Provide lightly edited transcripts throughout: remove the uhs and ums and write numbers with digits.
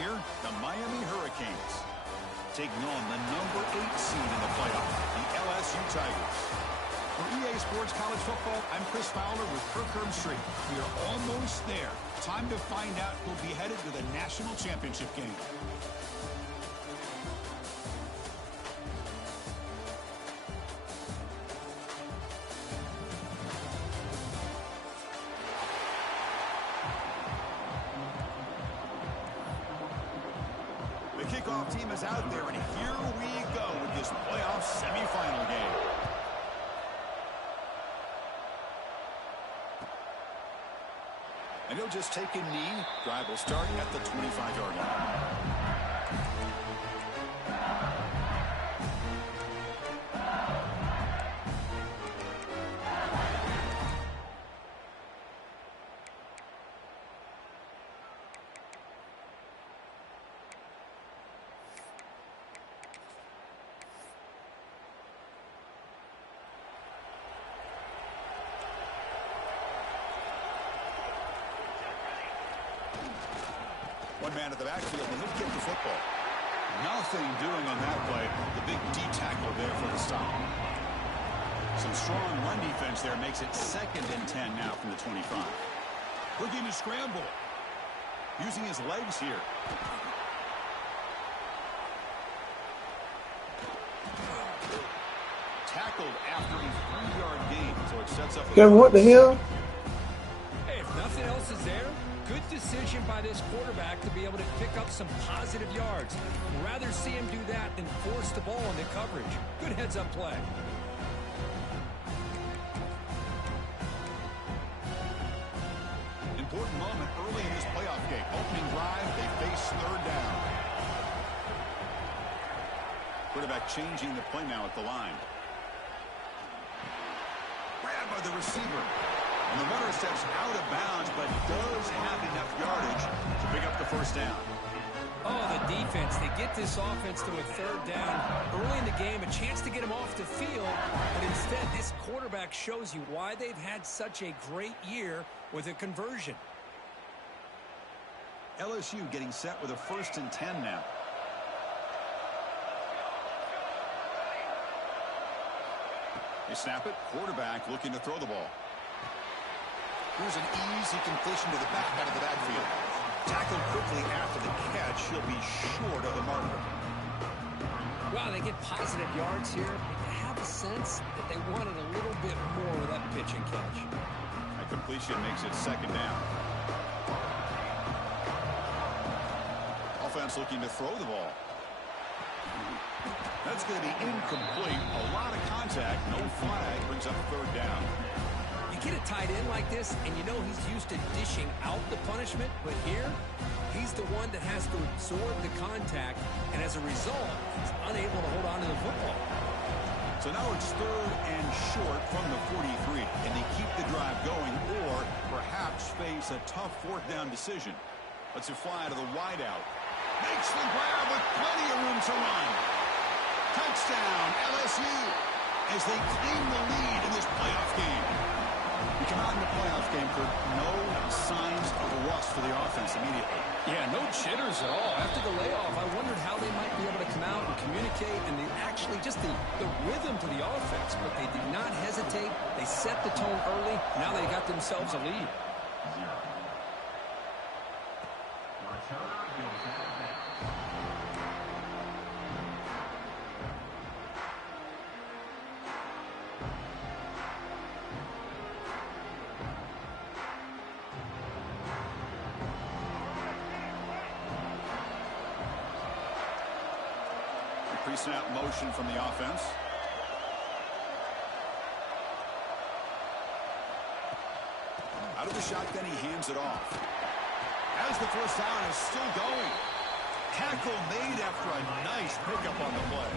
year, the Miami Hurricanes taking on the #8 seed in the playoff, the LSU Tigers. For EA Sports College Football, I'm Chris Fowler with Kirk Herbstreit. We are almost there. Time to find out who'll be headed to the national championship game. The kickoff team is out there, and here we go with this playoff semifinal game. And he'll just take a knee. Drive will start at the 25-yard line. One man at the backfield, and he'll get the football. Nothing doing on that play. The big D tackle there for the stop. Some strong run defense there makes it 2nd and 10 now from the 25. Looking to scramble. Using his legs here. Tackled after a 3-yard gain, so it sets up. Kevin, what the hell? Hey, if nothing else is there, good decision by this quarterback to be able to pick up some positive yards. Rather see him do that than force the ball into coverage. Good heads-up play. Important moment early in this playoff game. Opening drive, they face 3rd down. Quarterback changing the play now at the line. Grabbed by the receiver. And the runner steps out of bounds, but does have enough yardage to pick up the 1st down. Oh, the defense. They get this offense to a 3rd down. Early in the game, a chance to get him off the field. But instead, this quarterback shows you why they've had such a great year with a conversion. LSU getting set with a 1st and 10 now. They snap it. Quarterback looking to throw the ball. Here's an easy completion to the back out of the backfield. Tackled quickly after the catch. He'll be short of the marker. Wow, they get positive yards here. But I have a sense that they wanted a little bit more with that pitch and catch. That completion makes it 2nd down. Offense looking to throw the ball. That's going to be incomplete. A lot of contact. No flag. Brings up 3rd down. You get a tight end like this, and you know he's used to dishing out the punishment, but here, he's the one that has to absorb the contact, and as a result, he's unable to hold on to the football. So now it's 3rd and short from the 43. Can they keep the drive going, or perhaps face a tough 4th down decision? Let's it fly to the wideout. Makes the grab with plenty of room to run. Touchdown, LSU, as they claim the lead in this playoff game. We come out in the playoff game, Kirk. No signs of rust for the offense immediately. Yeah, no jitters at all. After the layoff, I wondered how they might be able to come out and communicate, and they actually just the rhythm to the offense. But they did not hesitate. They set the tone early. Now they got themselves a lead. Pre-snap motion from the offense. Out of the shotgun, he hands it off. As the 1st down is still going. Tackle made after a nice pickup on the play.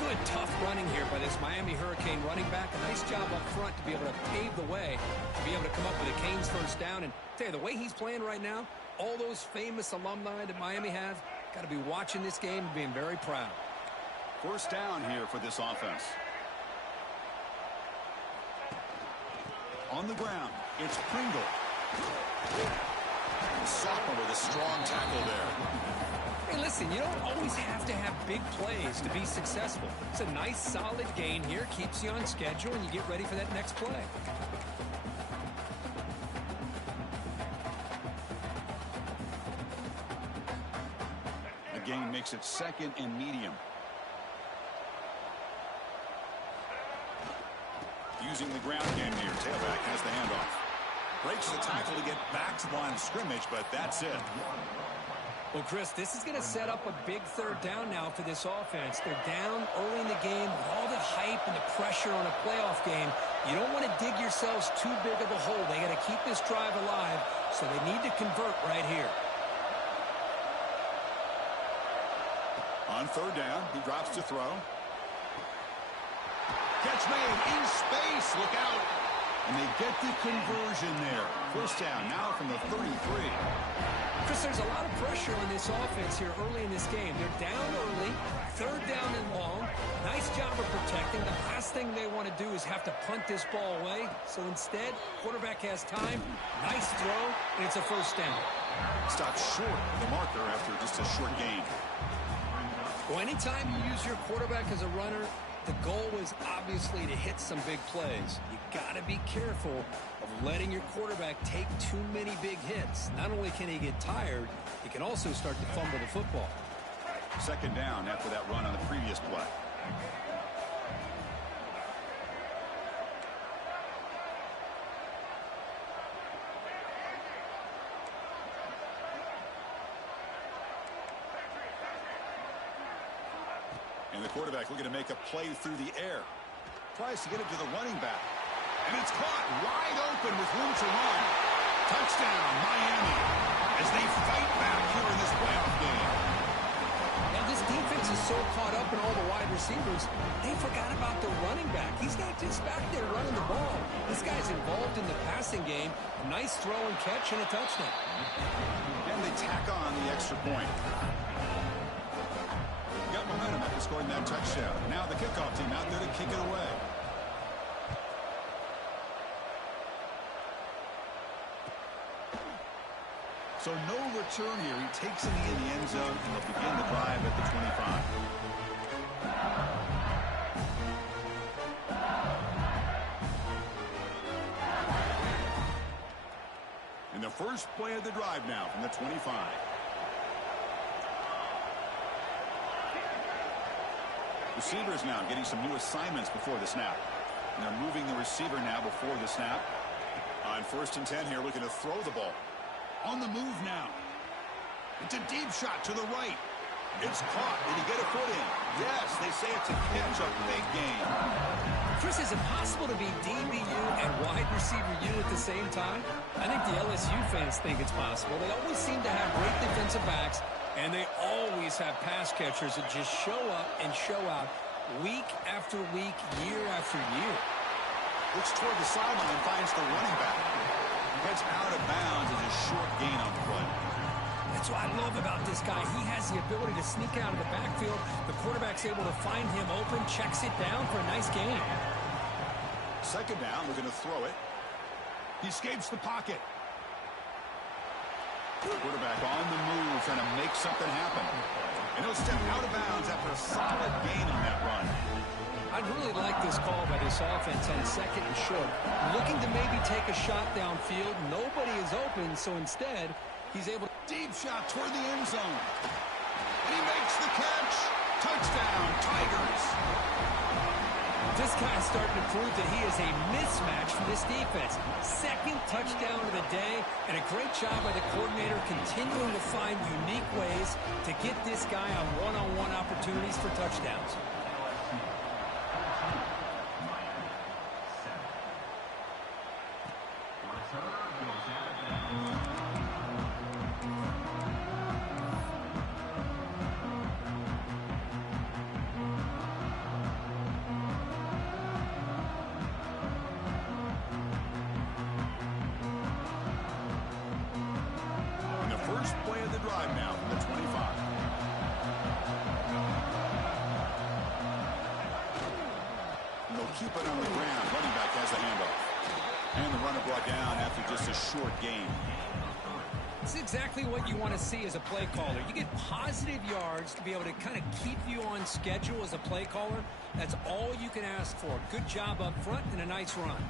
Good, tough running here by this Miami Hurricane running back. A nice job up front to be able to pave the way, to be able to come up with a Canes 1st down. And tell you, the way he's playing right now, all those famous alumni that Miami have, got to be watching this game and being very proud. 1st down here for this offense. On the ground, it's Pringle. Sophomore with a strong tackle there. listen, you don't always have to have big plays to be successful. It's a nice, solid gain here. Keeps you on schedule, and you get ready for that next play. The gain makes it 2nd and medium. Using the ground game here. Tailback has the handoff. Breaks the tackle to get back to the line of scrimmage, but that's it. Well, Chris, this is going to set up a big 3rd down now for this offense. They're down early in the game with all the hype and the pressure on a playoff game. You don't want to dig yourselves too big of a hole. They got to keep this drive alive, so they need to convert right here. On 3rd down, he drops to throw. Catch made in space. Look out. And they get the conversion there. 1st down now from the 33. Chris, there's a lot of pressure on this offense here early in this game. They're down early, 3rd down and long. Nice job of protecting. The last thing they want to do is have to punt this ball away. So instead, quarterback has time. Nice throw, and it's a 1st down. Stopped short of the marker after just a short gain. Well, anytime you use your quarterback as a runner, the goal is obviously to hit some big plays. You got to be careful of letting your quarterback take too many big hits. Not only can he get tired, he can also start to fumble the football. 2nd down after that run on the previous play. And the quarterback looking to make a play through the air. Tries to get it to the running back. And it's caught wide open with room to run. Touchdown, Miami, as they fight back here in this playoff game. Now, this defense is so caught up in all the wide receivers, they forgot about the running back. He's not just back there running the ball. This guy's involved in the passing game. A nice throw and catch and a touchdown. And they tack on the extra point. Got momentum after scoring that touchdown. Now the kickoff team out there to kick it away. So no return here. He takes it in the end zone, and they'll begin the drive at the 25. And the first play of the drive now from the 25. Receivers now getting some new assignments before the snap. And they're moving the receiver now before the snap. On 1st and 10 here, looking to throw the ball. On the move now. It's a deep shot to the right. It's caught. Did he get a foot in? Yes, they say it's a catch, a big gain. Chris, is it possible to be DBU and wide receiver U at the same time? I think the LSU fans think it's possible. They always seem to have great defensive backs, and they always have pass catchers that just show up and show out week after week, year after year. Looks toward the sideline, finds the running back. Gets out of bounds as a short gain on the play. That's what I love about this guy. He has the ability to sneak out of the backfield. The quarterback's able to find him open, checks it down for a nice gain. 2nd down, we're going to throw it. He escapes the pocket. Quarterback on the move, trying to make something happen. And he'll step out of bounds after a solid gain on that run. I'd really like this call by this offense on 2nd and short. Looking to maybe take a shot downfield. Nobody is open, so instead, he's able to... Deep shot toward the end zone. And he makes the catch. Touchdown, Tigers. This guy's starting to prove that he is a mismatch for this defense. 2nd touchdown of the day, and a great job by the coordinator continuing to find unique ways to get this guy on one-on-one opportunities for touchdowns. Keep it on the ground. Running back has the handoff. And the runner brought down after just a short gain. It's exactly what you want to see as a play caller. You get positive yards to be able to kind of keep you on schedule as a play caller. That's all you can ask for. Good job up front and a nice run.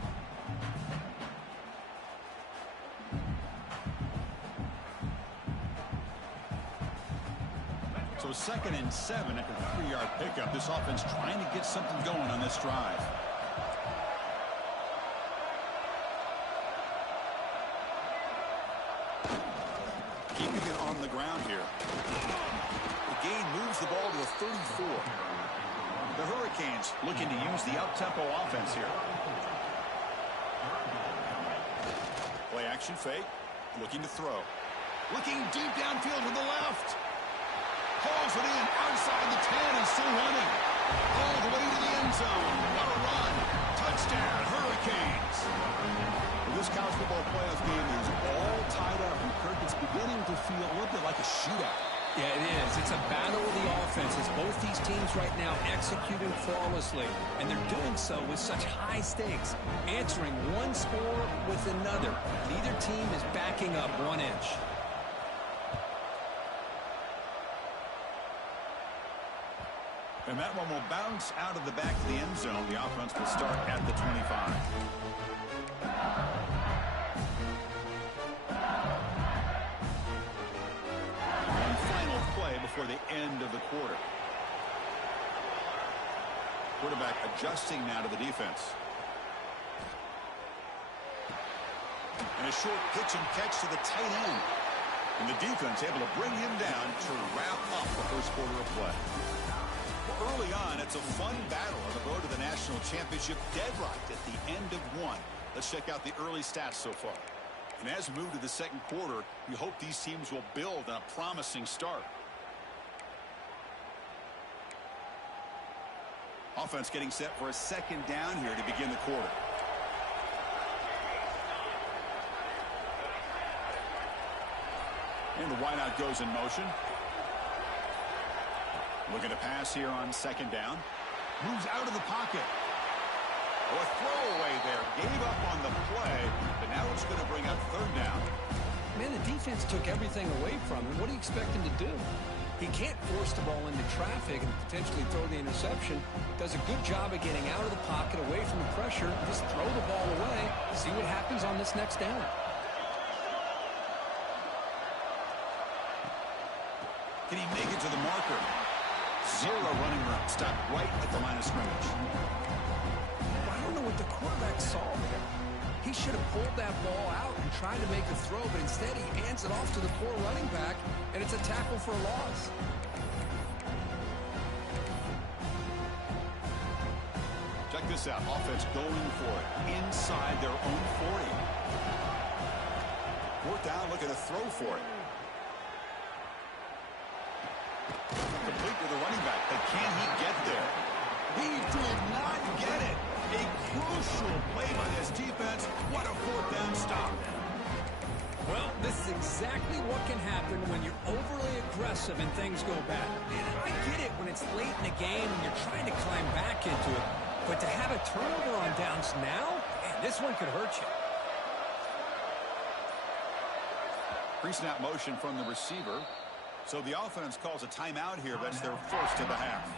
So 2nd and 7 after the 3-yard pickup. This offense trying to get something going on this drive. Keeping it on the ground here. The gain moves the ball to the 34. The Hurricanes looking to use the up-tempo offense here. Play action fake. Looking to throw. Looking deep downfield to the left. Hauls it in outside the 10 and still running. All the way to the end zone. What a run. Touchdown, Hurricanes. Well, this college football playoff game is all tied up, and Kirk, it's beginning to feel a little bit like a shootout. Yeah, it is. It's a battle of the offenses. Both these teams right now executing flawlessly, and they're doing so with such high stakes, answering one score with another. Neither team is backing up 1 inch. And that one will bounce out of the back of the end zone. The offense will start at the 25. One final play before the end of the quarter. Quarterback adjusting now to the defense. And a short pitch and catch to the tight end. And the defense able to bring him down to wrap up the first quarter of play. Early on, it's a fun battle on the road to the national championship, deadlocked at the end of one. Let's check out the early stats so far. And as we move to the second quarter, we hope these teams will build on a promising start. Offense getting set for a 2nd down here to begin the quarter. And the wideout goes in motion. Looking to pass here on 2nd down. Moves out of the pocket. Oh, a throwaway there. Gave up on the play, but now it's going to bring up 3rd down. Man, the defense took everything away from him. What do you expect him to do? He can't force the ball into traffic and potentially throw the interception. Does a good job of getting out of the pocket, away from the pressure. Just throw the ball away. See what happens on this next down. Can he make it to the marker? 0 running room. Stopped right at the line of scrimmage. I don't know what the quarterback saw there. He should have pulled that ball out and tried to make a throw, but instead he hands it off to the poor running back, and it's a tackle for a loss. Check this out. Offense going for it inside their own 40. 4th down, looking to throw for it. Complete with the running back, but can he get there? He did not get it. A crucial play by this defense. What a 4th down stop. Well, this is exactly what can happen when you're overly aggressive and things go bad. And I get it when it's late in the game and you're trying to climb back into it. But to have a turnover on downs now, man, this one could hurt you. Pre-snap motion from the receiver. So the offense calls a timeout here. That's their first of the half.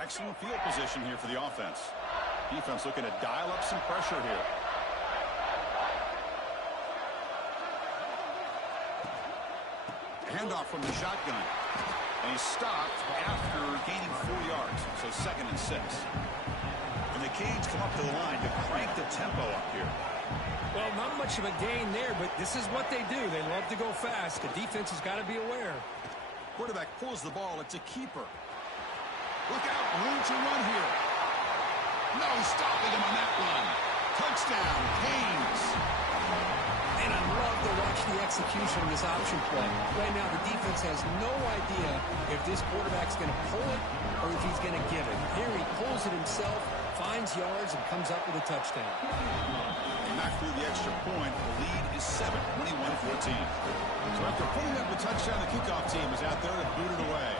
Excellent field position here for the offense. Defense looking to dial up some pressure here. Handoff from the shotgun. And he's stopped after gaining 4 yards. So 2nd and 6. And the Canes come up to the line to crank the tempo up here. Well, not much of a gain there, but this is what they do. They love to go fast. The defense has got to be aware. Quarterback pulls the ball. It's a keeper. Look out. Room to run here. No stopping him on that run. Touchdown, Canes. And I love to watch the execution of this option play. Right now, the defense has no idea if this quarterback's going to pull it or if he's going to give it. Here he pulls it himself, finds yards, and comes up with a touchdown. Not through the extra point. The lead is 7, 21-14. So after putting up the touchdown, the kickoff team is out there to boot it away.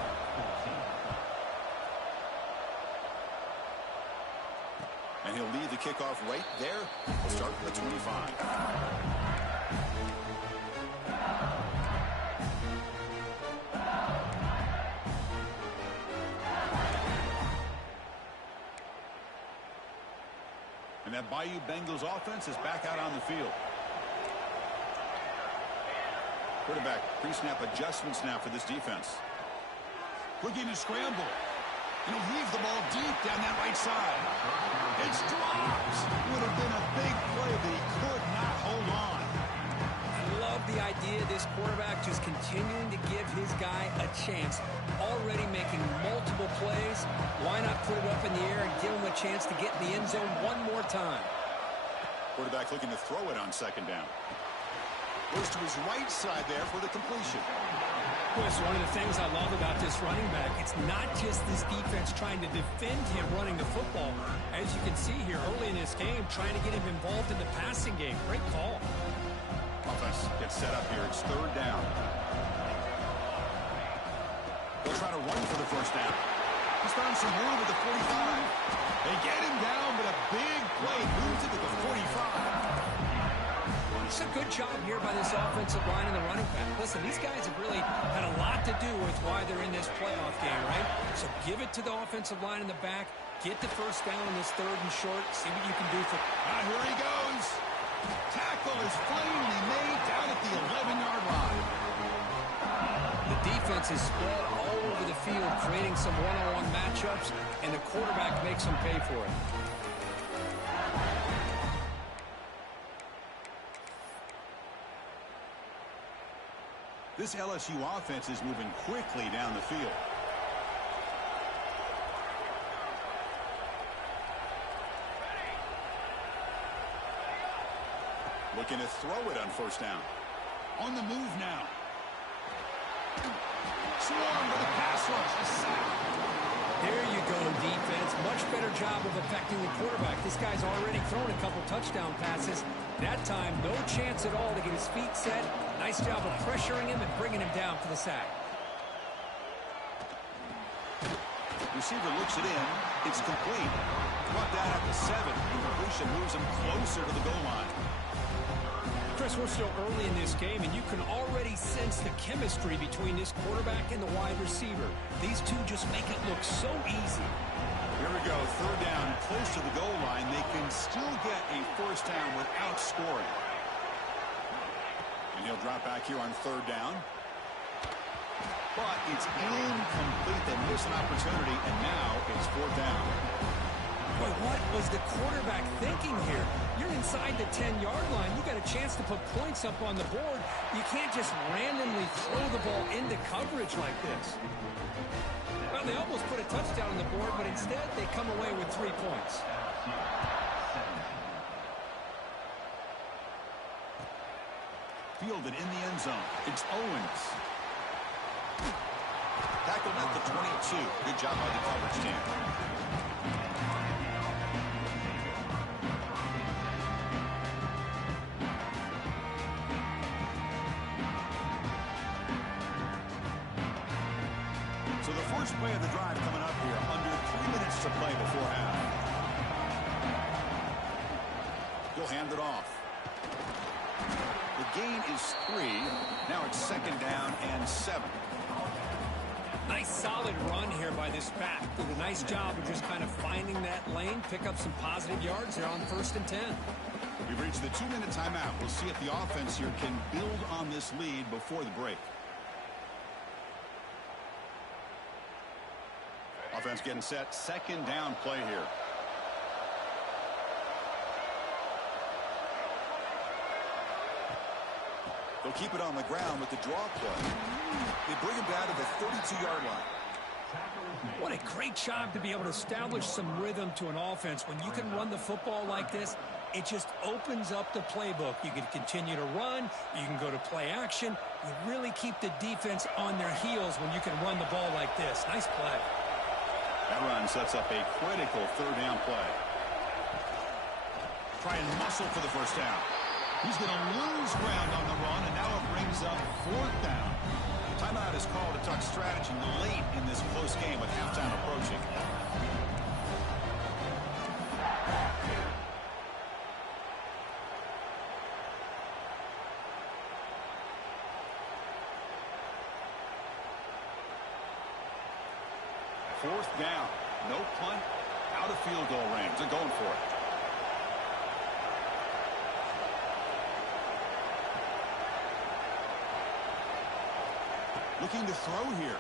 And he'll lead the kickoff right there. We'll start from the 25. And that Bayou Bengals offense is back out on the field. Quarterback pre-snap adjustments now for this defense. Looking to scramble. And he'll heave the ball deep down that right side. It's dropped. Would have been a big play, but he could not hold on. I love the idea of this quarterback just continuing to give his guy a chance. Already making multiple plays. Why not put it up in the air and give him a chance to get in the end zone one more time? Quarterback looking to throw it on second down. Goes to his right side there for the completion. Chris, one of the things I love about this running back, it's not just this defense trying to defend him running the football. As you can see here early in this game, trying to get him involved in the passing game. Great call. Offense gets set up here. It's third down. They'll try to run for the first down. He's found some room at the 45. They get him down, but a big play moves it to the 45. It's a good job here by this offensive line and the running back. Listen, these guys have really had a lot to do with why they're in this playoff game, right? So give it to the offensive line in the back. Get the first down in this third and short. See what you can do for... Here he goes. Tackle is finally made down at the 11-yard line. The defense is spread all over the field, creating some one-on-one matchups, and the quarterback makes them pay for it. This LSU offense is moving quickly down the field. Looking to throw it on first down. On the move now. Swarm with a pass rush. A sack. There you go, defense. Much better job of affecting the quarterback. This guy's already thrown a couple touchdown passes. That time, no chance at all to get his feet set. Nice job of pressuring him and bringing him down for the sack. Receiver looks it in. It's complete. Brought down at the 7. The completion moves him closer to the goal line. Chris, we're still early in this game, and you can already sense the chemistry between this quarterback and the wide receiver. These two just make it look so easy. Here we go. Third down, close to the goal line. They can still get a first down without scoring. And he'll drop back here on third down. But it's incomplete. They miss an opportunity, and now it's fourth down. Boy, what was the quarterback thinking here? You're inside the 10-yard line. You got a chance to put points up on the board. You can't just randomly throw the ball into coverage like this. Well, they almost put a touchdown on the board, but instead they come away with 3 points. Fielded in the end zone. It's Owens. Tackled at the 22. Good job by the coverage team. So the first play of the drive coming up here. Under 3 minutes to play before half. He'll hand it off. The gain is 3. Now it's second down and 7. Nice solid run here by this back. Did a nice job of just kind of finding that lane, pick up some positive yards there on first and 10. We've reached the 2-minute timeout. We'll see if the offense here can build on this lead before the break. Offense getting set. Second down play here. They'll keep it on the ground with the draw play. They bring him down to the 32-yard line. What a great job to be able to establish some rhythm to an offense. When you can run the football like this, it just opens up the playbook. You can continue to run. You can go to play action. You really keep the defense on their heels when you can run the ball like this. Nice play. That run sets up a critical third down play. Try and muscle for the first down. He's going to lose ground on the run, and now it brings up fourth down. Timeout is called to talk strategy late in this close game with halftime approaching. 4th down. No punt, out of field goal range. They're going for it. Looking to throw here.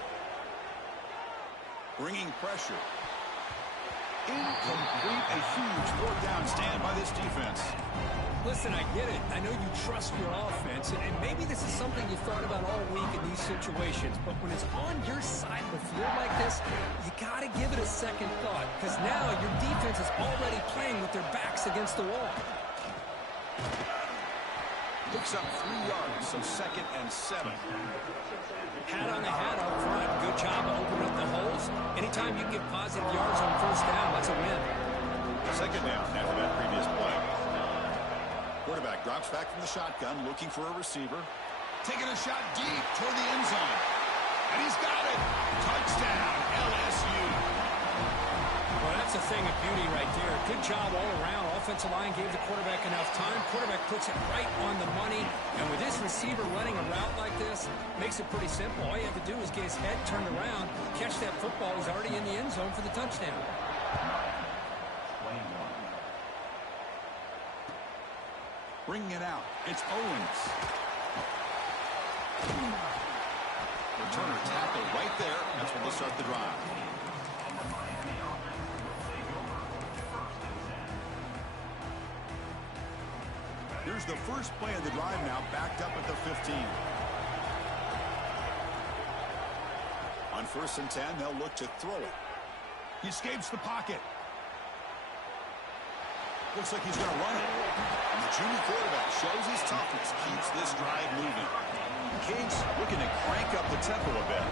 Bringing pressure. Incomplete. A huge 4th down stand by this defense. Listen, I get it. I know you trust your offense, and maybe this is something you thought about all week in these situations, but when it's on your side of the field like this, you got to give it a second thought, because now your defense is already playing with their backs against the wall. Picks up 3 yards, so 2nd and 7. Hat on the hat up front. Good job of opening up the holes. Anytime you can get positive yards on 1st down, that's a win. 2nd down after that previous play. Quarterback drops back from the shotgun, looking for a receiver. Taking a shot deep toward the end zone. And he's got it. Touchdown, LSU. Well, that's a thing of beauty right there. Good job all around. Offensive line gave the quarterback enough time. Quarterback puts it right on the money. And with this receiver running a route like this, makes it pretty simple. All you have to do is get his head turned around, catch that football. He's already in the end zone for the touchdown. Bringing it out. It's Owens. Returner tackle right there. That's when they'll start the drive. Here's the first play of the drive now, backed up at the 15. On 1st and 10, they'll look to throw it. He escapes the pocket. Looks like he's going to run it. And the junior quarterback shows his toughness, keeps this drive moving. Canes looking to crank up the tempo a bit.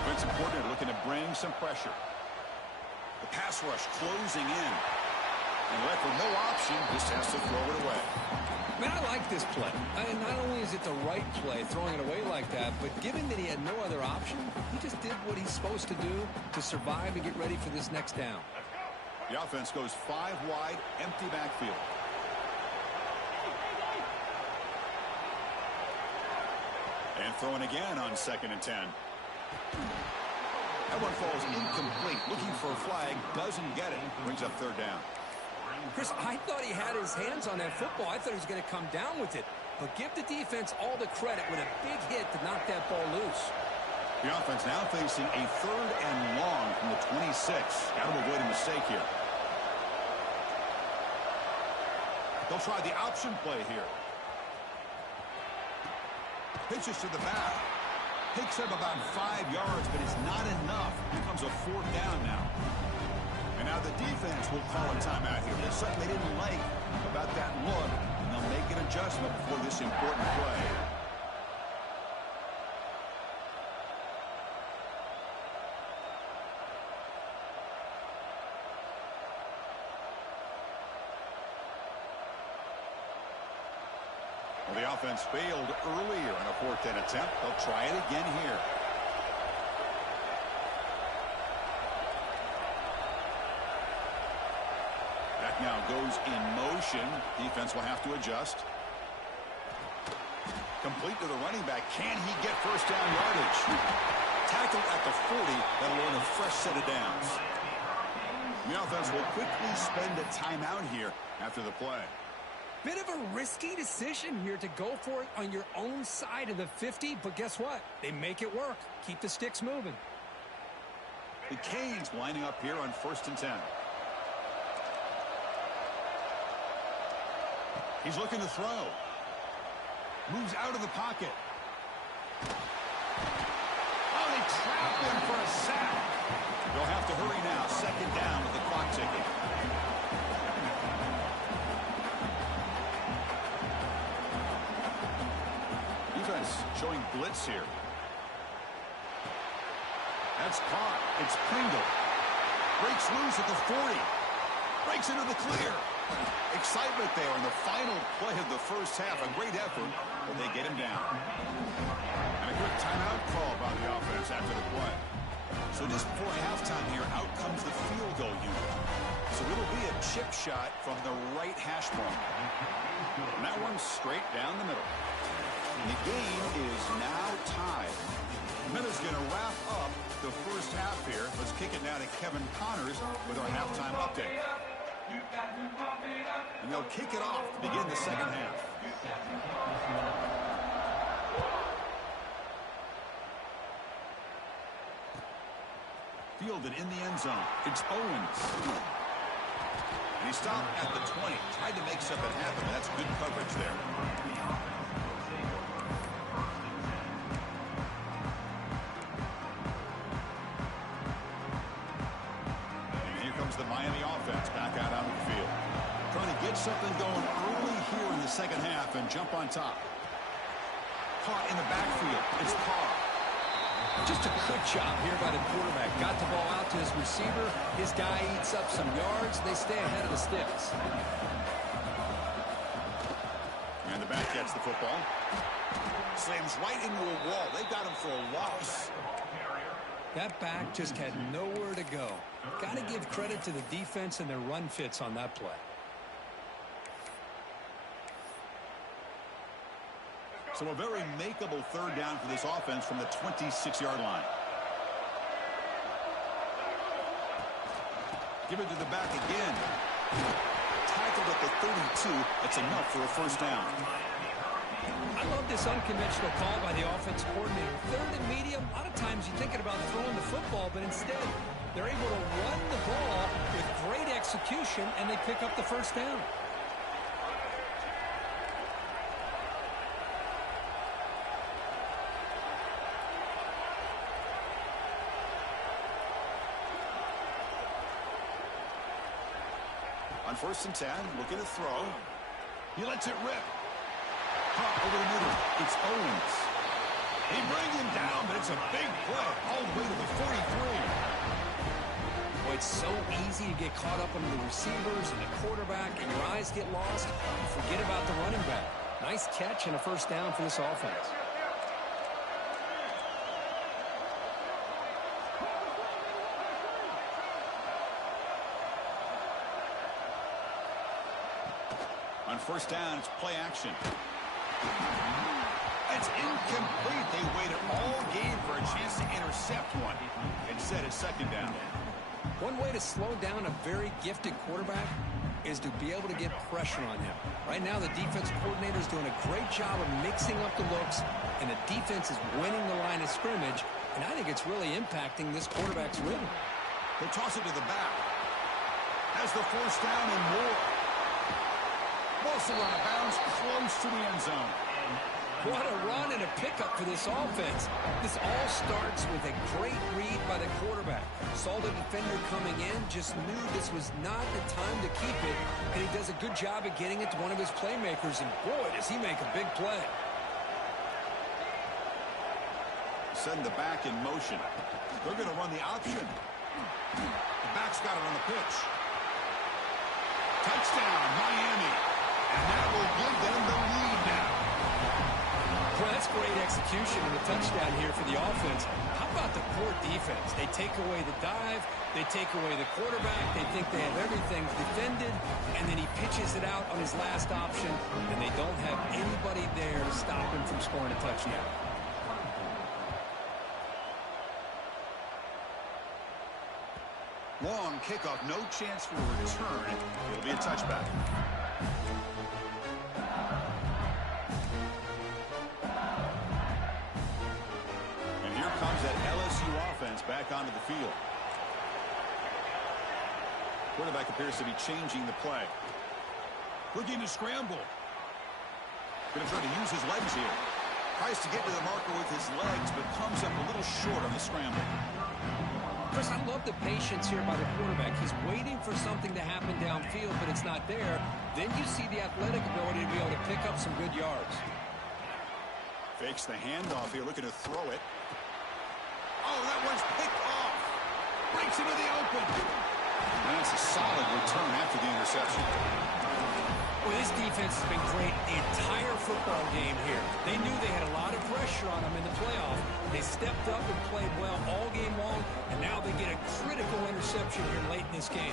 Defensive coordinator looking to bring some pressure. The pass rush closing in. And left with no option, just has to throw it away. Man, I like this play. Not only is it the right play, throwing it away like that, but given that he had no other option, he just did what he's supposed to do to survive and get ready for this next down. The offense goes 5 wide, empty backfield. And throwing again on 2nd and 10. That one falls incomplete. Looking for a flag, doesn't get it. Brings up 3rd down. Chris, I thought he had his hands on that football. I thought he was going to come down with it. But give the defense all the credit with a big hit to knock that ball loose. The offense now facing a 3rd and long from the 26. Got to avoid a mistake here. They'll try the option play here. Pitches to the back. Picks up about 5 yards, but it's not enough. Here comes a 4th down now. And now the defense will call a timeout here. There's something they didn't like about that look, and they'll make an adjustment before this important play. Well, the offense failed earlier in a 4th down attempt. They'll try it again here. Now goes in motion. Defense will have to adjust. Complete to the running back. Can he get 1st down yardage? Tackled at the 40. That'll earn a fresh set of downs. The offense will quickly spend a timeout here after the play. Bit of a risky decision here to go for it on your own side of the 50, but guess what? They make it work. Keep the sticks moving. The Canes lining up here on 1st and 10. He's looking to throw. Moves out of the pocket. Oh, they trapped him for a sack. They'll have to hurry now. 2nd down with the clock ticking. Defense showing blitz here. That's caught. It's Pringle. Breaks loose at the 40. Breaks into the clear. Excitement there in the final play of the 1st half. A great effort, but they get him down. And a good timeout call by the offense after the play. So just before halftime here, out comes the field goal unit. So it'll be a chip shot from the right hash mark. And that one's straight down the middle. And the game is now tied. Minutes going to wrap up the first half here. Let's kick it now to Kevin Connors with our halftime update. And they'll kick it off to begin the second half. Fielded in the end zone. It's Owens. And he stopped at the 20. Tried to make something happen, but that's good coverage there. And here comes the Miami offense back out onto the field. Trying to get something going early here in the second half and jump on top. Caught in the backfield. It's Carr. Just a good job here by the quarterback. Got the ball out to his receiver. His guy eats up some yards. They stay ahead of the sticks. And the back gets the football. Slams right into a wall. They got him for a loss. That back just had nowhere to go. Got to give credit to the defense and their run fits on that play. So a very makeable third down for this offense from the 26-yard line. Give it to the back again. Tackled at the 32. That's enough for a first down. I love this unconventional call by the offense coordinator. Third and medium, a lot of times you're thinking about throwing the football, but instead they're able to run the ball with great execution, and they pick up the first down. On 1st and 10, looking to throw. He lets it rip. Caught over the middle. It's Owens. He brings him down, but it's a big play all the way to the 43. Boy, it's so easy to get caught up under the receivers and the quarterback, and your eyes get lost. You forget about the running back. Nice catch and a first down for this offense. On 1st down, it's play action. It's incomplete. They waited all game for a chance to intercept one. Instead, it's 2nd down. One way to slow down a very gifted quarterback is to be able to get pressure on him. Right now, the defense coordinator is doing a great job of mixing up the looks, and the defense is winning the line of scrimmage, and I think it's really impacting this quarterback's rhythm. They toss it to the back. Has the 1st down and more. Also out of bounds, close to the end zone. What a run and a pickup for this offense. This all starts with a great read by the quarterback. Saw the defender coming in, just knew this was not the time to keep it, and he does a good job of getting it to one of his playmakers, and boy, does he make a big play. Send the back in motion. They're going to run the option. The back's got it on the pitch. Touchdown, Miami. And that will give them the lead now. Well, that's great execution and a touchdown here for the offense. How about the poor defense? They take away the dive, they take away the quarterback, they think they have everything defended, and then he pitches it out on his last option, and they don't have anybody there to stop him from scoring a touchdown. Long kickoff, no chance for a return. It'll be a touchback. And here comes that LSU offense back onto the field. Quarterback appears to be changing the play. Looking to scramble. Going to try to use his legs here. Tries to get to the marker with his legs, but comes up a little short on the scramble. Chris, I love the patience here by the quarterback. He's waiting for something to happen downfield, but it's not there. Then you see the athletic ability to be able to pick up some good yards. Fakes the handoff here, looking to throw it. Oh, that one's picked off. Breaks into the open. And that's a solid return after the interception. Well, this defense has been great the entire football game here. They knew they had a lot of pressure on them in the playoff. They stepped up and played well all game long, and now they get a critical interception here late in this game.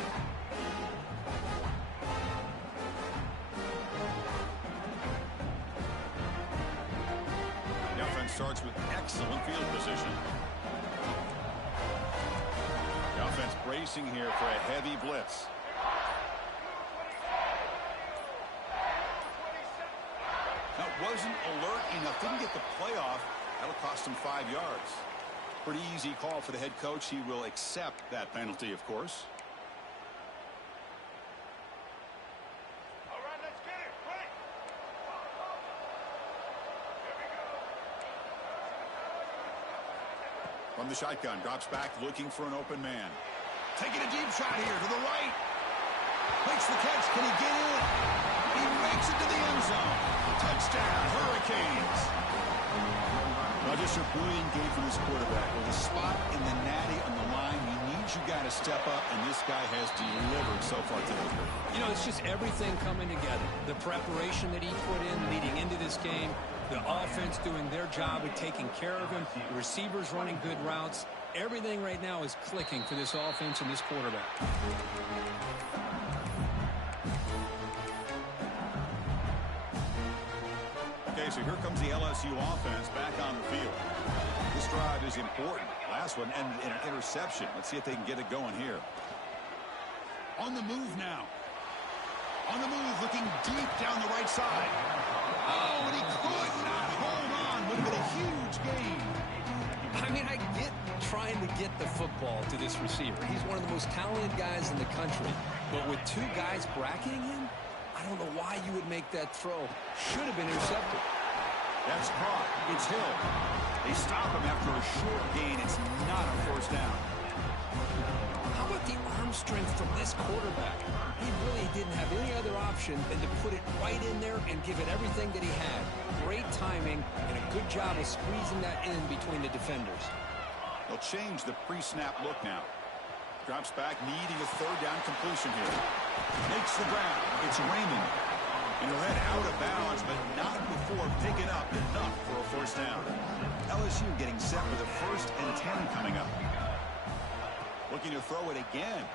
starts with excellent field position. The offense bracing here for a heavy blitz. That wasn't alert enough. Didn't get the play off. That'll cost him 5 yards. Pretty easy call for the head coach. He will accept that penalty, of course. All right, let's get it. Quick. From the shotgun, drops back, looking for an open man. Taking a deep shot here to the right. Makes the catch. Can he get in? He makes it to the end zone. Touchdown, Hurricanes. Well, just a brilliant game for this quarterback. With a spot in the natty on the line, you need your guy to step up, and this guy has delivered so far today. You know, it's just everything coming together. The preparation that he put in leading into this game, the offense doing their job of taking care of him, the receivers running good routes. Everything right now is clicking for this offense and this quarterback. Okay, so here comes the LSU offense back on the field. This drive is important. Last one ended in an interception. Let's see if they can get it going here. On the move now. On the move, looking deep down the right side. Oh, and he could not hold on. Would have been a huge gain. I mean, I get trying to get the football to this receiver. He's one of the most talented guys in the country. But with two guys bracketing him, I don't know why you would make that throw. Should have been intercepted. That's caught. It's Hill. They stop him after a short gain. It's not a first down. How about the arm strength from this quarterback? He really didn't have any other option than to put it right in there and give it everything that he had. Great timing and a good job of squeezing that in between the defenders. They'll change the pre-snap look now. Drops back, needing a third down completion here. Makes the ground. It's Raymond. And he'll head out of bounds, but not before picking up enough for a first down. LSU getting set with a 1st and 10 coming up. Looking to throw it again.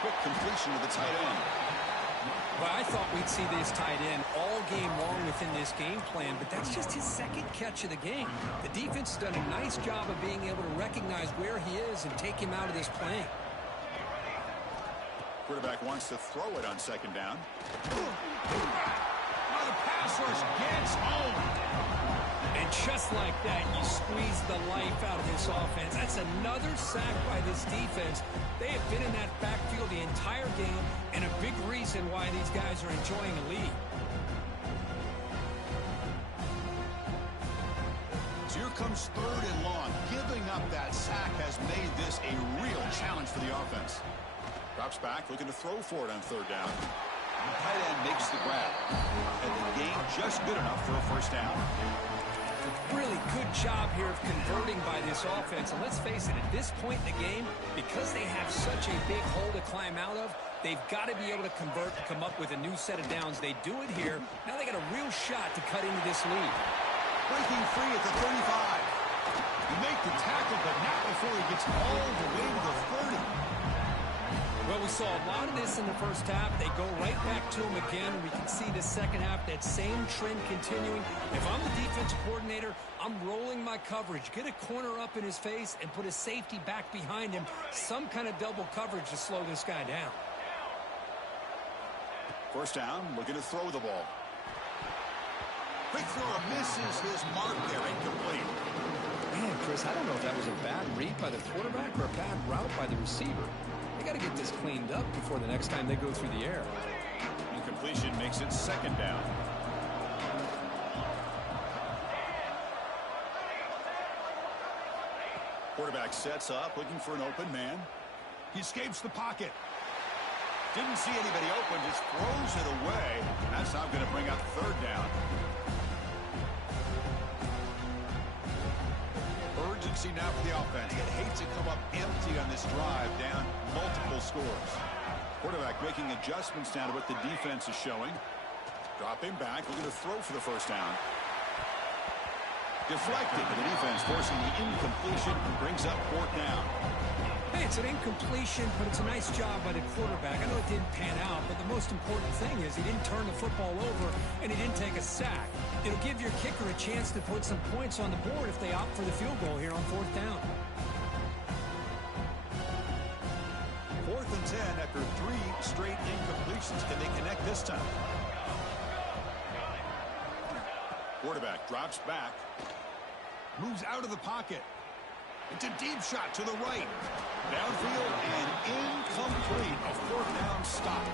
Quick completion to the tight end. Well, I thought we'd see this tight end all game long within this game plan, but that's just his second catch of the game. The defense has done a nice job of being able to recognize where he is and take him out of this play. Quarterback wants to throw it on 2nd down. Oh, the pass rush gets home. And just like that, you squeeze the life out of this offense. That's another sack by this defense. They have been in that backfield the entire game, and a big reason why these guys are enjoying a lead. So here comes 3rd and long. Giving up that sack has made this a real challenge for the offense. Drops back, looking to throw for it on 3rd down. The tight end makes the grab. And the game just good enough for a first down. Really good job here of converting by this offense. And let's face it, at this point in the game, because they have such a big hole to climb out of, they've got to be able to convert and come up with a new set of downs. They do it here. Now they got a real shot to cut into this lead. Breaking free at the 35. He make the tackle, but not before he gets all the way to the 30. Well, we saw a lot of this in the first half. They go right back to him again, and we can see the second half, that same trend continuing. If I'm the defensive coordinator, I'm rolling my coverage. Get a corner up in his face and put a safety back behind him. Some kind of double coverage to slow this guy down. First down, looking to throw the ball. Quick throw misses his mark there, incomplete. Man, Chris, I don't know if that was a bad read by the quarterback or a bad route by the receiver. They got to get this cleaned up before the next time they go through the air. Incompletion makes it 2nd down. Quarterback sets up, looking for an open man. He escapes the pocket. Didn't see anybody open, just throws it away. That's not going to bring up 3rd down. Urgency now for the offense. It hates to come up empty on this drive, down multiple scores. Quarterback making adjustments now to what the defense is showing. Dropping back, looking to throw for the first down. Deflected, and the defense forcing the incompletion brings up fourth down. Hey, it's an incompletion, but it's a nice job by the quarterback. I know it didn't pan out, but the most important thing is he didn't turn the football over and he didn't take a sack. It'll give your kicker a chance to put some points on the board if they opt for the field goal here on fourth down. 4th and 10 after 3 straight incompletions. Can they connect this time? Quarterback drops back. Moves out of the pocket. It's a deep shot to the right. Downfield and incomplete. A fourth down stop.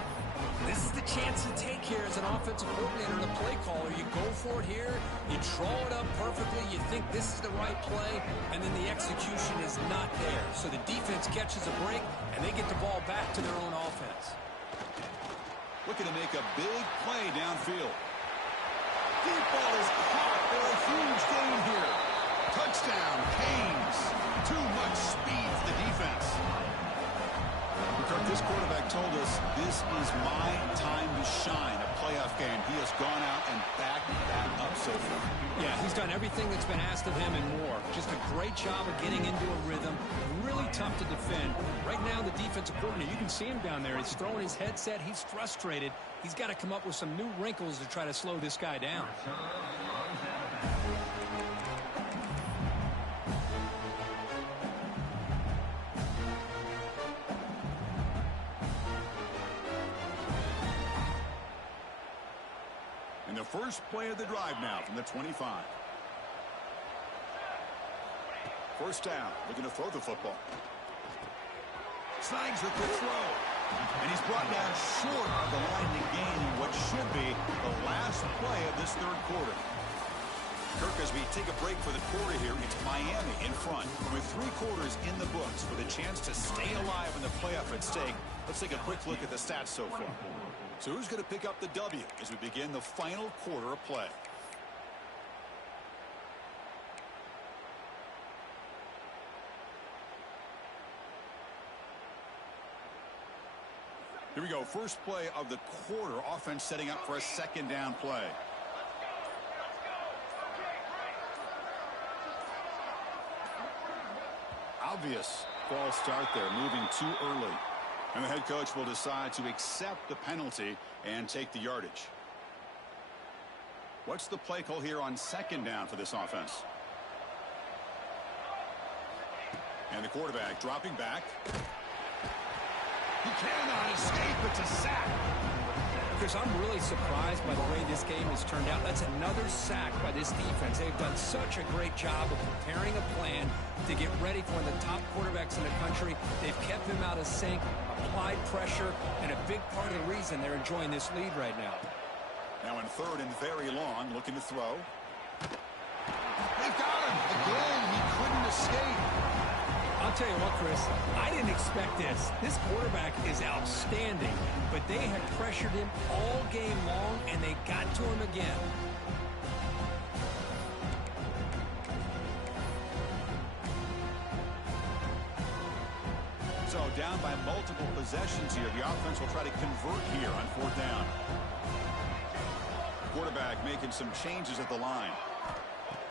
This is the chance you take here as an offensive coordinator and a play caller. You go for it here. You draw it up perfectly. You think this is the right play, and then the execution is not there. So the defense catches a break, and they get the ball back to their own offense. Looking to make a big play downfield. Deep ball is caught for a huge gain here. Touchdown, Canes. Too much speed for the defense. Kirk, this quarterback told us this is my time to shine, a playoff game. He has gone out and backed that up so far. Yeah, he's done everything that's been asked of him and more. Just a great job of getting into a rhythm. Really tough to defend. Right now, the defensive coordinator, you can see him down there. He's throwing his headset. He's frustrated. He's got to come up with some new wrinkles to try to slow this guy down. And the first play of the drive now from the 25. First down, looking to throw the football. Snags with the throw. And he's brought down short of the line to gain what should be the last play of this third quarter. Kirk, as we take a break for the quarter here, it's Miami in front with 3 quarters in the books with a chance to stay alive in the playoff at stake. Let's take a quick look at the stats so far. So who's going to pick up the W as we begin the final quarter of play? Here we go. First play of the quarter. Offense setting up for a second down play. Obvious false start there, moving too early. And the head coach will decide to accept the penalty and take the yardage. What's the play call here on second down for this offense? And the quarterback dropping back. He cannot escape. It's a sack. Chris, I'm really surprised by the way this game has turned out. That's another sack by this defense. They've done such a great job of preparing a plan to get ready for one of the top quarterbacks in the country. They've kept him out of sync, applied pressure, and a big part of the reason they're enjoying this lead right now. Now in third and very long, looking to throw. They've got him. Again, he couldn't escape. I'll tell you what, Chris, I didn't expect this. This quarterback is outstanding, but they have pressured him all game long, and they got to him again. So down by multiple possessions here. The offense will try to convert here on fourth down. Quarterback making some changes at the line.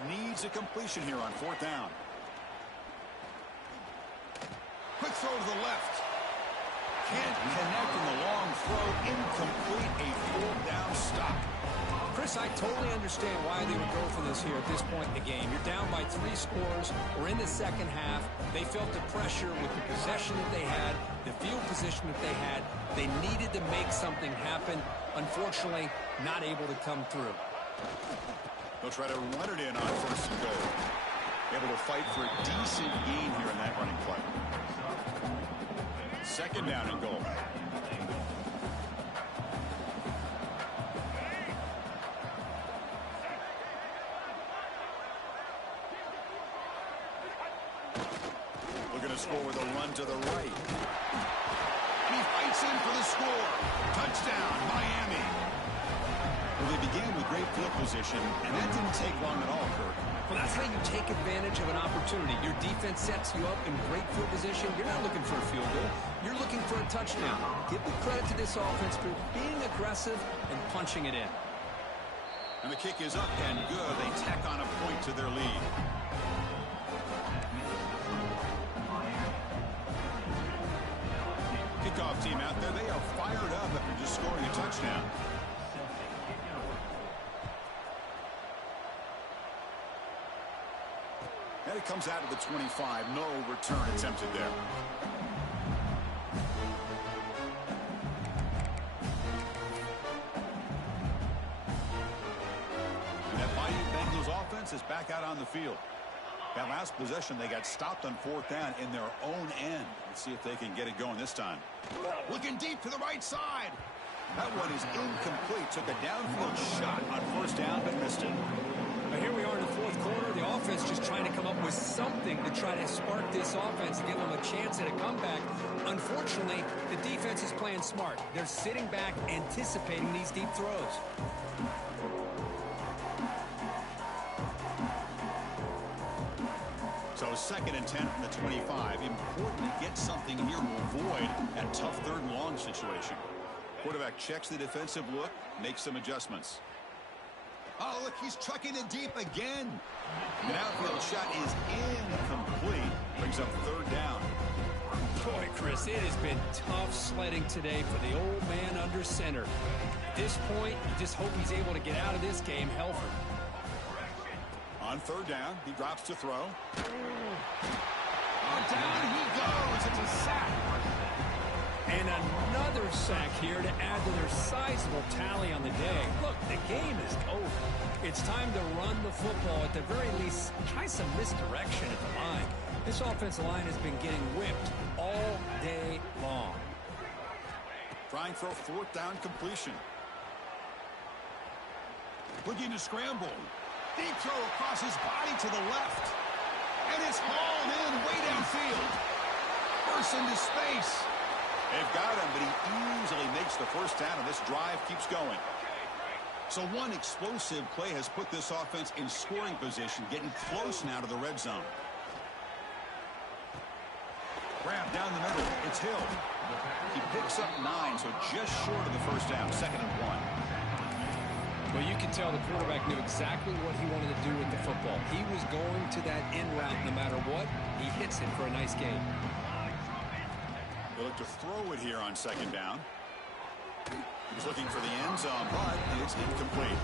Needs a completion here on fourth down. Quick throw to the left. Can't connect in the long throw. Incomplete. A fourth down stop. Chris, I totally understand why they would go for this here at this point in the game. You're down by 3 scores. We're in the second half. They felt the pressure with the possession that they had, the field position that they had. They needed to make something happen. Unfortunately, not able to come through. They'll try to run it in on first and goal. Able to fight for a decent gain here in that running play. Second down and goal. Looking to score with a run to the right. He fights in for the score. Touchdown, Miami. Well, they began with great field position, and that didn't take long at all, Kirk. Well, that's how you take advantage of an opportunity. Your defense sets you up in great field position. You're not looking for a field goal. You're looking for a touchdown. Give the credit to this offense for being aggressive and punching it in. And the kick is up and good. They tack on a point to their lead. Kickoff team out there. They are fired up after just scoring a touchdown. And it comes out of the 25. No return attempted there. And that Miami Bengals offense is back out on the field. That last possession, they got stopped on 4th down in their own end. Let's see if they can get it going this time. Looking deep to the right side. That one is incomplete. Took a downfield shot on 1st down, but missed it. Now here we are in the 4th quarter. The offense just trying to come up with something to try to spark this offense and give them a chance at a comeback. Unfortunately, the defense is playing smart. They're sitting back, anticipating these deep throws. So 2nd and 10 from the 25. Important to get something here to avoid that tough 3rd and long situation. Quarterback checks the defensive look, makes some adjustments. Oh, look, he's trucking it deep again. An outfield shot is incomplete. Brings up 3rd down. Boy, Chris, it has been tough sledding today for the old man under center. At this point, you just hope he's able to get out of this game healthy. On 3rd down, he drops to throw. Oh, down he goes. It's a sack. And another sack here to add to their sizable tally on the day. Look, the game is over. It's time to run the football. At the very least, try some misdirection at the line. This offensive line has been getting whipped all day long. Trying for a 4th down completion. Looking to scramble. Deep throw across his body to the left. And it's hauled in way downfield. Bursts into space. They've got him, but he easily makes the 1st down, and this drive keeps going. So one explosive play has put this offense in scoring position, getting close now to the red zone. Grab down the middle. It's Hill. He picks up 9, so just short of the 1st down. 2nd and 1. Well, you can tell the quarterback knew exactly what he wanted to do with the football. He was going to that in route no matter what. He hits it for a nice gain. They look to throw it here on 2nd down. He was looking for the end zone, but it's incomplete.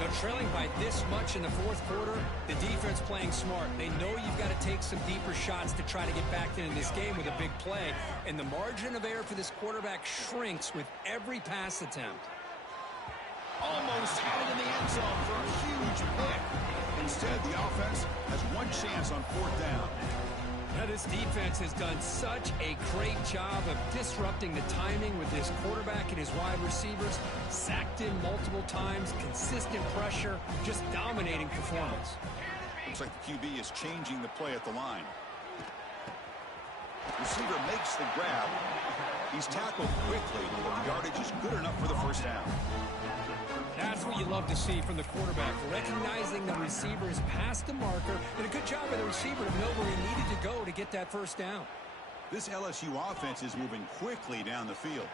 Now, trailing by this much in the 4th quarter, the defense playing smart. They know you've got to take some deeper shots to try to get back into this game with a big play. And the margin of error for this quarterback shrinks with every pass attempt. Almost had it in the end zone for a huge pick. Instead, the offense has one chance on 4th down. Now, this defense has done such a great job of disrupting the timing with this quarterback and his wide receivers. Sacked him multiple times, consistent pressure, just dominating performance. Looks like the QB is changing the play at the line. Receiver makes the grab. He's tackled quickly, but the yardage is good enough for the 1st down. That's what you love to see from the quarterback, recognizing the receiver is past the marker, and a good job by the receiver to know where he needed to go to get that 1st down. This LSU offense is moving quickly down the field.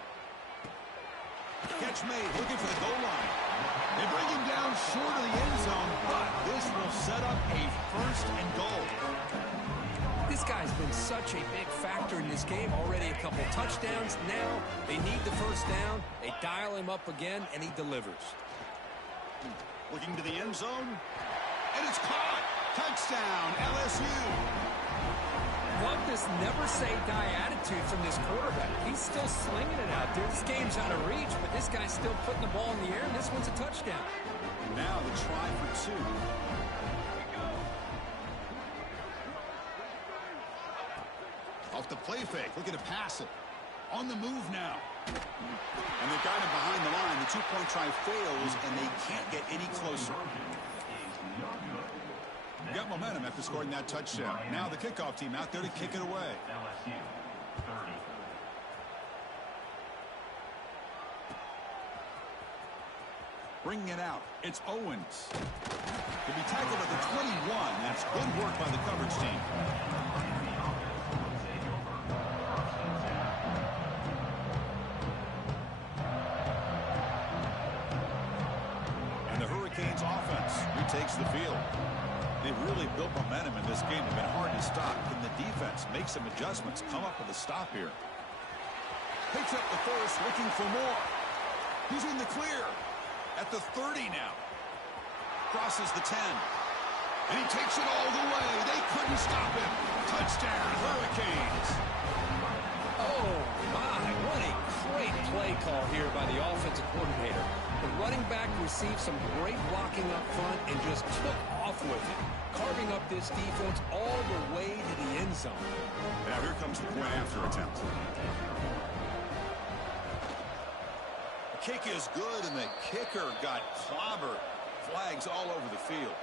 Catch made, looking for the goal line. They bring him down short of the end zone, but this will set up a 1st and goal. This guy's been such a big factor in this game. Already a couple touchdowns. Now they need the 1st down. They dial him up again, and he delivers. Looking to the end zone, and it's caught. Touchdown, LSU. Love this never-say-die attitude from this quarterback. He's still slinging it out there. This game's out of reach, but this guy's still putting the ball in the air, and this one's a touchdown. Now the try for 2. Off the play fake, looking to pass it. On the move now. And they've got him behind the line. The 2-point try fails, and they can't get any closer. Got momentum after scoring that touchdown. Now the kickoff team out there to kick it away. Bringing it out, it's Owens. To be tackled at the 21. That's good work by the coverage team. Hurricanes offense retakes the field. They've really built momentum in this game. It's been hard to stop. Can the defense make some adjustments, come up with a stop here? Picks up the first, looking for more. He's in the clear at the 30 now. Crosses the 10. And he takes it all the way. They couldn't stop him. Touchdown, Hurricanes. Oh, my. What a great play call here by the offensive coordinator. The running back received some great blocking up front and just took off with it, carving up this defense all the way to the end zone. Now here comes the point after attempt. The kick is good, and the kicker got clobbered. Flags all over the field.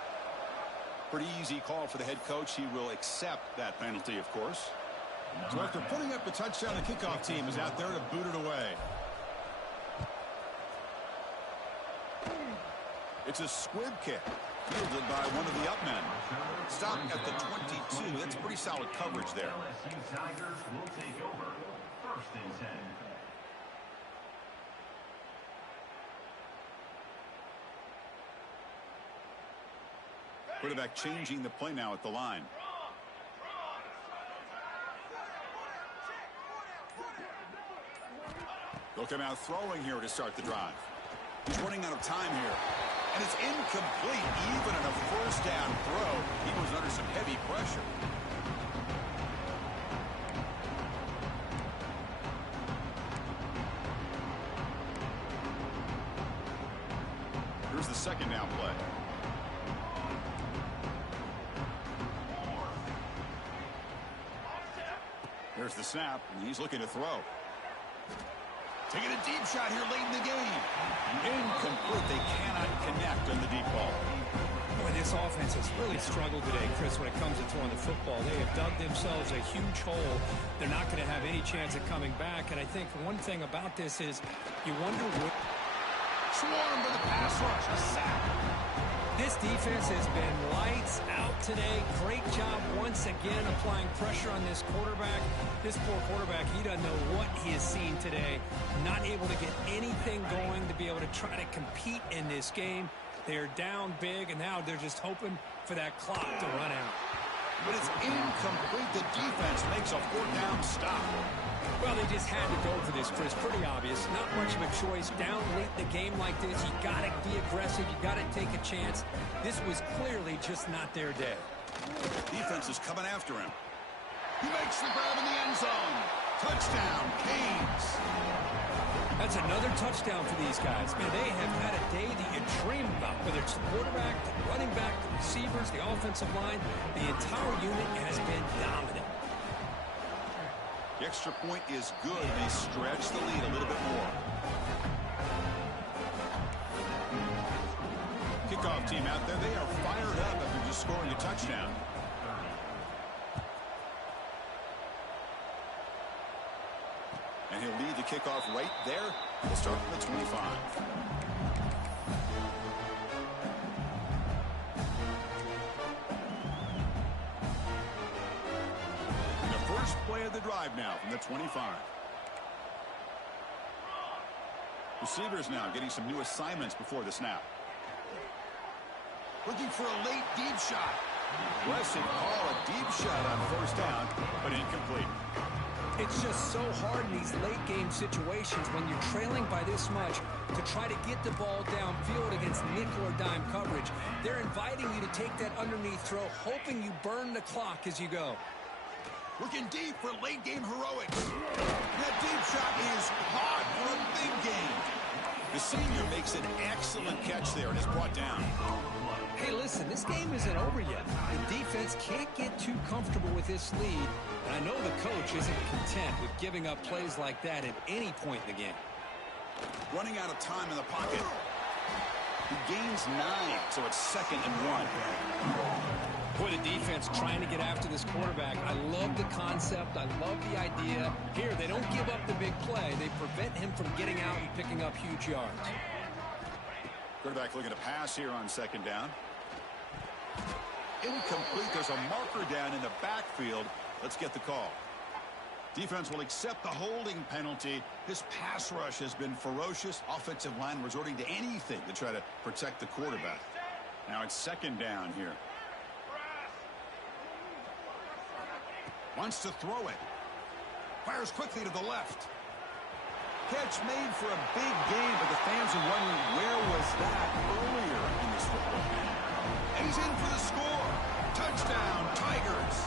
Pretty easy call for the head coach. He will accept that penalty, of course. So after putting up the touchdown, the kickoff team is out there to boot it away. It's a squib kick, fielded by one of the up men. Stopped at the 22. That's pretty solid coverage there. Tigers will take over. 1st and 10. Quarterback changing the play now at the line. They'll come out throwing here to start the drive. He's running out of time here. And it's incomplete. Even in a first down throw, he was under some heavy pressure. Here's the second down play. There's the snap, and he's looking to throw. Taking a deep shot here late in the game. Incomplete. They cannot connect on the deep ball. Boy, this offense has really struggled today, Chris, when it comes to throwing the football. They have dug themselves a huge hole. They're not going to have any chance of coming back. And I think one thing about this is you wonder what... Swarmed with the pass rush. A sack. This defense has been lights out today. Great job once again applying pressure on this quarterback. This poor quarterback, he doesn't know what he has seen today. Not able to get anything going to be able to try to compete in this game. They're down big, and now they're just hoping for that clock to run out. But it's incomplete. The defense makes a 4th-down stop. Well, they just had to go for this, Chris. Pretty obvious. Not much of a choice. Down late in the game like this, you got to be aggressive. You got to take a chance. This was clearly just not their day. Defense is coming after him. He makes the grab in the end zone. Touchdown, Canes. That's another touchdown for these guys. Man, they have had a day that you dream about, whether it's the quarterback, the running back, the receivers, the offensive line. The entire unit has been dominant. The extra point is good, and they stretch the lead a little bit more. Kickoff team out there, they are fired up after just scoring a touchdown. And he'll lead the kickoff right there. We'll start from the 25. First play of the drive now from the 25. Receivers now getting some new assignments before the snap. Looking for a late deep shot. Aggressive call, a deep shot on 1st down, but incomplete. It's just so hard in these late game situations when you're trailing by this much to try to get the ball downfield against nickel or dime coverage. They're inviting you to take that underneath throw, hoping you burn the clock as you go. Looking deep for late game heroics. That deep shot is hot for a big game. The senior makes an excellent catch there and is brought down. Hey, listen, this game isn't over yet. The defense can't get too comfortable with this lead, and I know the coach isn't content with giving up plays like that at any point in the game. Running out of time in the pocket. He gains 9, so it's 2nd and 1. Boy, the defense trying to get after this quarterback. I love the concept. I love the idea. Here, they don't give up the big play. They prevent him from getting out and picking up huge yards. Quarterback looking to pass here on 2nd down. Incomplete. There's a marker down in the backfield. Let's get the call. Defense will accept the holding penalty. This pass rush has been ferocious. Offensive line resorting to anything to try to protect the quarterback. Now it's second down here. Wants to throw it. Fires quickly to the left. Catch made for a big game, but the fans are wondering where was that earlier in this football game. And he's in for the score. Touchdown, Tigers.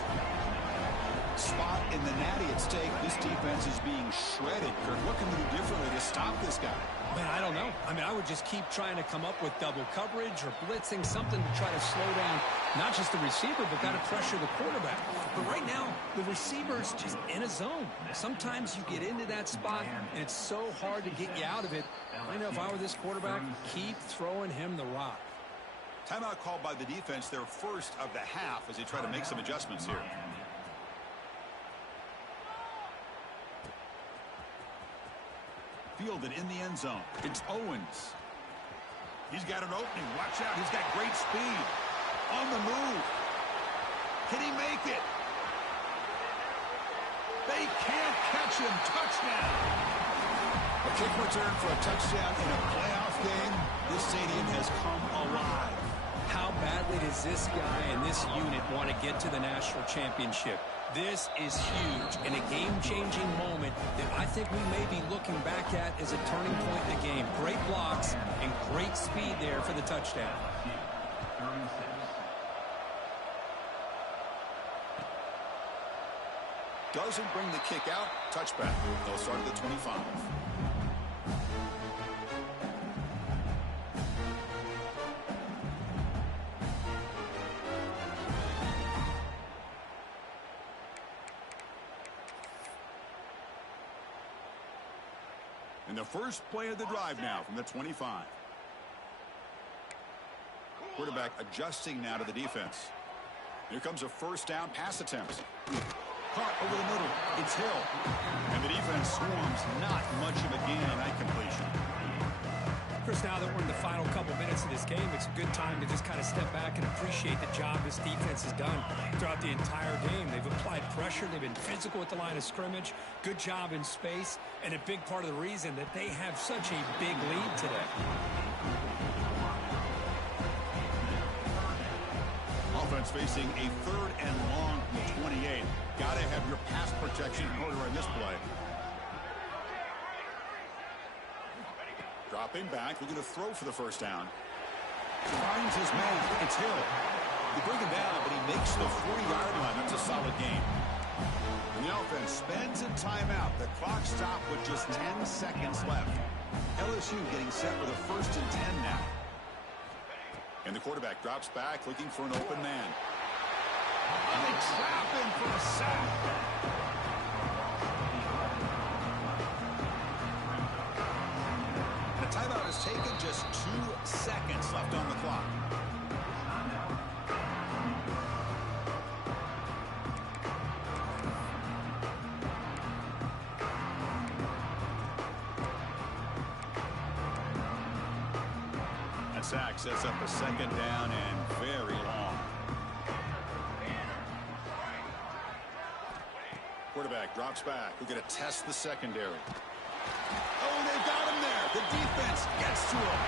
Spot in the natty at stake. This defense is being shredded. Kirk, what can we do differently to stop this guy? Man, I don't know. I mean, I would just keep trying to come up with double coverage or blitzing, something to try to slow down not just the receiver, but got to pressure the quarterback. But right now, the receiver's just in a zone. Sometimes you get into that spot, and it's so hard to get you out of it. I know if I were this quarterback, keep throwing him the rock. Timeout called by the defense, their first of the half, as they try to make some adjustments here. Fielded in the end zone. It's Owens. He's got an opening. Watch out. He's got great speed. On the move. Can he make it? They can't catch him. Touchdown. A kick return for a touchdown in a playoff game. This stadium has come alive. How badly does this guy and this unit want to get to the national championship? This is huge and a game-changing moment that I think we may be looking back at as a turning point in the game. Great blocks and great speed there for the touchdown. Doesn't bring the kick out. Touchback. They'll start at the 25. And the first play of the drive now from the 25. Quarterback adjusting now to the defense. Here comes a first down pass attempt. Caught over the middle. It's Hill. And the defense swarms. Not much of a gain on that completion. Chris, now that we're in the final couple minutes of this game, it's a good time to just kind of step back and appreciate the job this defense has done throughout the entire game. They've applied pressure. They've been physical at the line of scrimmage. Good job in space. And a big part of the reason that they have such a big lead today. Offense facing a third and long from the 28. Got to have your pass protection in order in this play. Dropping back, looking to throw for the first down. Finds his man. It's Hill. They bring him down, but he makes the 40-yard line. That's a solid game. And the offense spends a timeout. The clock stopped with just 10 seconds left. LSU getting set with a 1st and 10 now. And the quarterback drops back, looking for an open man. And they trap him for a sack. Timeout is taken, just 2 seconds left on the clock. That sack sets up a second down and very long. Quarterback drops back. We're going to test the secondary. Oh, they've got him there. The defense gets to him.